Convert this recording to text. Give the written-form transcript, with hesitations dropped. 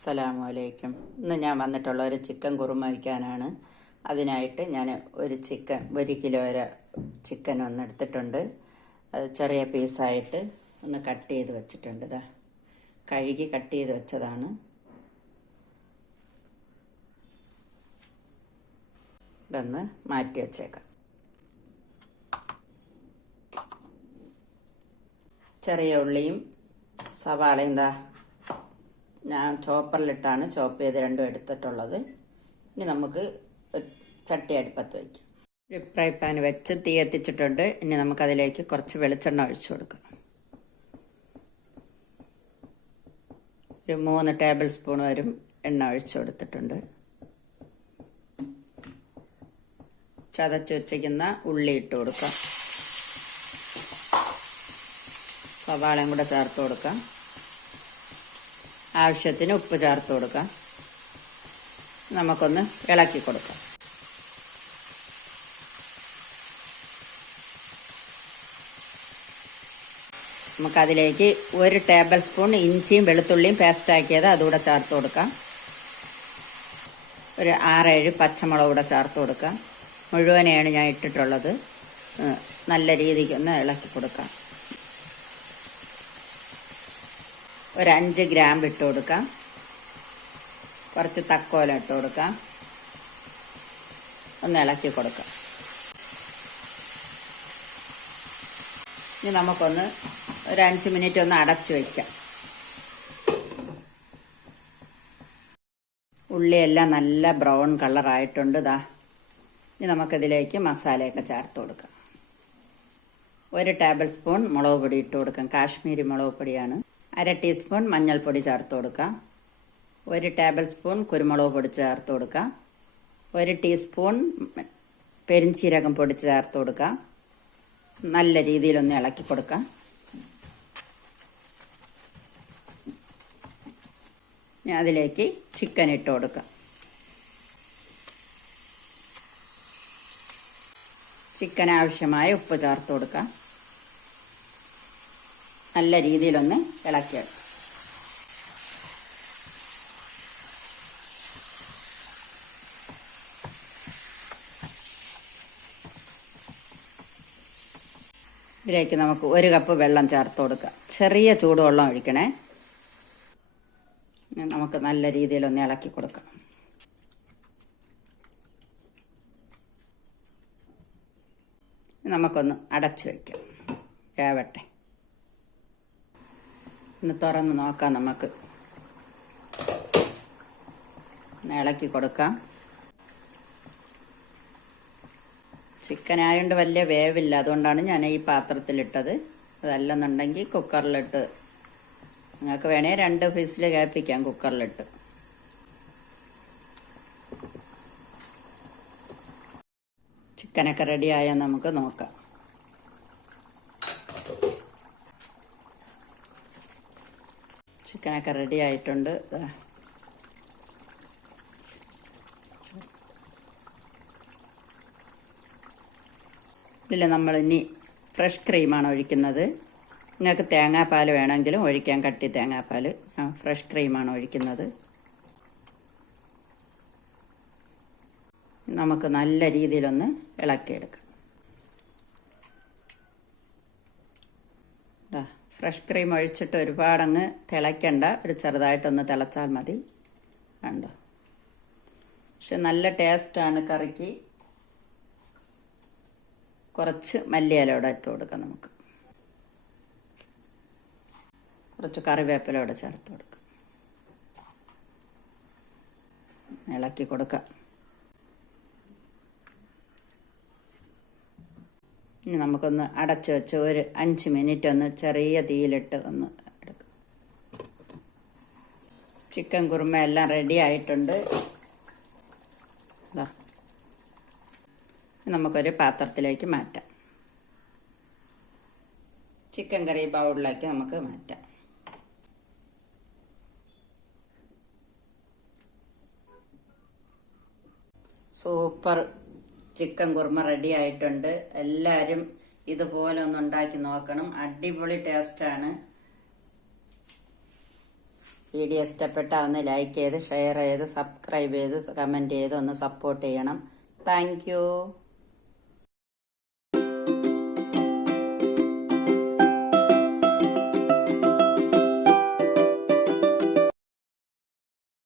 അസ്സലാമു അലൈക്കും. ഇന്ന് ഞാൻ വന്നിട്ടുള്ള ഒരു ചിക്കൻ കുറുമ വയ്ക്കാനാണ്. അതിനായിട്ട് ഞാൻ ഒരു കിലോ വരെ ചിക്കൻ ഒന്ന് എടുത്തിട്ടുണ്ട്. അത് ചെറിയ പീസായിട്ട് ഒന്ന് കട്ട് ചെയ്ത് വെച്ചിട്ടുണ്ട്. ഇതാ കഴുകി കട്ട് ചെയ്ത് വെച്ചതാണ്. ഇതൊന്ന് മാറ്റി വെച്ചേക്കാം. ചെറിയ ഉള്ളിയും സവാളയും ഞാൻ ചോപ്പറിലിട്ടാണ് ചോപ്പ് ചെയ്ത് രണ്ടും എടുത്തിട്ടുള്ളത്. ഇനി നമുക്ക് ചട്ടി അടുപ്പത്ത് വയ്ക്കാം. ഒരു ഫ്രൈ പാൻ വെച്ച് തീ എത്തിച്ചിട്ടുണ്ട്. ഇനി നമുക്കതിലേക്ക് കുറച്ച് വെളിച്ചെണ്ണ ഒഴിച്ചു കൊടുക്കാം. ഒരു 3 ടേബിൾ സ്പൂൺ വരും എണ്ണ ഒഴിച്ചു കൊടുത്തിട്ടുണ്ട്. ചതച്ച് വെച്ചിരിക്കുന്ന ഉള്ളി ഇട്ട് കൊടുക്കാം. സവാളയും കൂടെ ചേർത്ത് കൊടുക്കാം. ആവശ്യത്തിന് ഉപ്പ് ചേർത്ത് കൊടുക്കാം. നമുക്കൊന്ന് ഇളക്കി കൊടുക്കാം. നമുക്കതിലേക്ക് 1 ടേബിൾ സ്പൂൺ ഇഞ്ചിയും വെളുത്തുള്ളിയും പേസ്റ്റാക്കിയത് അതുകൂടെ ചേർത്ത് കൊടുക്കാം. ഒരു 6-7 പച്ചമുളക് കൂടെ ചേർത്ത് കൊടുക്കാം. മുഴുവനെയാണ് ഞാൻ ഇട്ടിട്ടുള്ളത്. നല്ല രീതിക്കൊന്ന് ഇളക്കി കൊടുക്കാം. ഒരു 5 ഗ്രാമ്പ് ഇട്ട് കൊടുക്കാം. കുറച്ച് തക്കോലം ഇട്ട് കൊടുക്കാം. ഒന്ന് ഇളക്കി കൊടുക്കാം. ഇനി നമുക്കൊന്ന് ഒരു 5 മിനിറ്റ് ഒന്ന് അടച്ചു വയ്ക്കാം. ഉള്ളിയെല്ലാം നല്ല ബ്രൗൺ കളറായിട്ടുണ്ട്. ഇനി നമുക്കിതിലേക്ക് മസാലയൊക്കെ ചേർത്ത് കൊടുക്കാം. 1 ടേബിൾ സ്പൂൺ മുളക് പൊടി ഇട്ട് കൊടുക്കാം. കാശ്മീരി മുളക് പൊടിയാണ്. 1/2 ടീസ്പൂൺ മഞ്ഞൾപ്പൊടി ചേർത്ത് കൊടുക്കാം. 1 ടേബിൾ സ്പൂൺ കുരുമുളക് പൊടി ചേർത്ത് കൊടുക്കാം. 1 ടീസ്പൂൺ പെരിഞ്ചീരകം പൊടി ചേർത്ത് കൊടുക്കാം. നല്ല രീതിയിലൊന്ന് ഇളക്കി കൊടുക്കാം. ഇനി അതിലേക്ക് ചിക്കൻ ഇട്ട് കൊടുക്കാം. ചിക്കൻ ആവശ്യമായ ഉപ്പ് ചേർത്ത് കൊടുക്കാം. നല്ല രീതിയിലൊന്ന് ഇളക്കിയെടുക്കാം. ഇതിലേക്ക് നമുക്ക് 1 കപ്പ് വെള്ളം ചേർത്ത് കൊടുക്കാം. ചെറിയ ചൂടുവെള്ളം ഒഴിക്കണേ. നമുക്ക് നല്ല രീതിയിലൊന്ന് ഇളക്കി കൊടുക്കാം. നമുക്കൊന്ന് അടച്ചു വയ്ക്കാം. വേവട്ടെ. ഒന്ന് തുറന്ന് നോക്കാം. നമുക്ക് ഇളക്കി കൊടുക്കാം. ചിക്കൻ ആയതുകൊണ്ട് വലിയ വേവില്ല, അതുകൊണ്ടാണ് ഞാൻ ഈ പാത്രത്തിലിട്ടത്. അതല്ലെന്നുണ്ടെങ്കിൽ കുക്കറിലിട്ട് നിങ്ങൾക്ക് വേണേ 2 വിസിൽ കേൾപ്പിക്കാം കുക്കറിലിട്ട്. ചിക്കനൊക്കെ റെഡിയായാൽ നമുക്ക് നോക്കാം. ചിക്കനൊക്കെ റെഡി ആയിട്ടുണ്ട്. ഇതിൽ നമ്മൾ ഇനി ഫ്രഷ് ക്രീമാണ് ഒഴിക്കുന്നത്. നിങ്ങൾക്ക് തേങ്ങാപ്പാൽ വേണമെങ്കിലും ഒഴിക്കാൻ, കട്ടി തേങ്ങാപ്പാൽ. ഫ്രഷ് ക്രീമാണ് ഒഴിക്കുന്നത്. നമുക്ക് നല്ല രീതിയിലൊന്ന് ഇളക്കിയെടുക്കാം. ഫ്രഷ് ക്രീം ഒഴിച്ചിട്ട് ഒരുപാടങ്ങ് തിളയ്ക്കണ്ട. ഒരു ചെറുതായിട്ടൊന്ന് തിളച്ചാൽ മതി. കണ്ടോ? പക്ഷെ നല്ല ടേസ്റ്റാണ് കറിക്ക്. കുറച്ച് മല്ലിയിലയോടെ ഇട്ട് കൊടുക്കാം. നമുക്ക് കുറച്ച് കറിവേപ്പിലയോടെ ചേർത്ത് കൊടുക്കാം. ഇളക്കി കൊടുക്കാം. ഇനി നമുക്കൊന്ന് അടച്ചു വെച്ച് ഒരു 5 മിനിറ്റ് ഒന്ന് ചെറിയ തീയിലിട്ട് ഒന്ന് എടുക്കാം. ചിക്കൻ കുറുമ എല്ലാം റെഡി ആയിട്ടുണ്ട്. നമുക്കൊരു പാത്രത്തിലേക്ക് മാറ്റാം. ചിക്കൻ കറി ബൗളിലേക്ക് നമുക്ക് മാറ്റാം. സൂപ്പർ ചിക്കൻ കുറുമ റെഡി ആയിട്ടുണ്ട്. എല്ലാവരും ഇതുപോലെ ഒന്ന് ഉണ്ടാക്കി നോക്കണം. അടിപൊളി ടേസ്റ്റാണ്. വീഡിയോ ഇഷ്ടപ്പെട്ടാൽ ഒന്ന് ലൈക്ക് ചെയ്ത് ഷെയർ ചെയ്ത് സബ്സ്ക്രൈബ് ചെയ്ത് കമൻറ്റ് ചെയ്ത് ഒന്ന് സപ്പോർട്ട് ചെയ്യണം. താങ്ക്